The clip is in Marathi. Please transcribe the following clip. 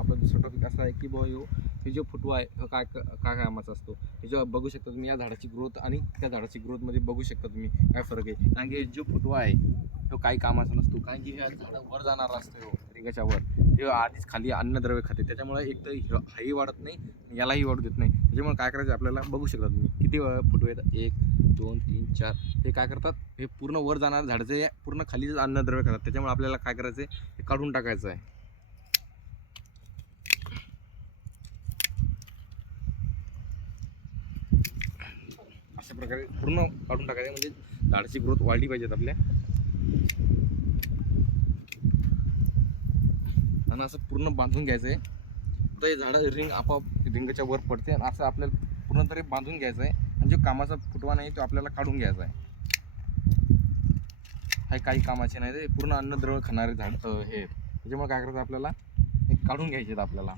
आपला दुसरा टॉपिक असा आहे की बुवा हे जो फुटवा आहे हा काय काय कामाचा असतो. हे जो बघू शकता तुम्ही या झाडाची ग्रोथ आणि त्या झाडाची ग्रोथमध्ये बघू शकता तुम्ही काय फरक आहे. कारण की जो फुटवा आहे तो काही कामाचा नसतो, कारण की ह्या झाडं वर जाणारा असतो रिंगाच्या वर. हे आधीच खाली अन्नद्रव्य खाते, त्याच्यामुळे एक तर हाही वाढत नाही यालाही वाढू देत नाही. त्याच्यामुळे काय करायचं आपल्याला बघू शकता तुम्ही किती फुटवे आहेत, 1 2 3 4. हे काय करतात, हे पूर्ण वर जाणार झाडाचे पूर्ण खालीच अन्नद्रव्य खातात. त्याच्यामुळे आपल्याला काय करायचं आहे, हे काढून टाकायचं आहे. अशा प्रकारे पूर्ण काढून टाकायचं, म्हणजे झाडाची ग्रोथ वाढली पाहिजेत आपल्या. आणि असं पूर्ण बांधून घ्यायचं आहे. तर हे झाडं रिंग आपोआप रिंगच्या वर पडते आणि असं आपल्याला पूर्ण तरी बांधून घ्यायचं आहे. आणि जो कामाचा फुटवा नाही तो आपल्याला काढून घ्यायचा आहे. हे काही कामाचे नाही, ते पूर्ण अन्नद्रव्य खाणारे झाड हे. त्याच्यामुळे काय करायचं आपल्याला, हे काढून घ्यायचे आहेत आपल्याला.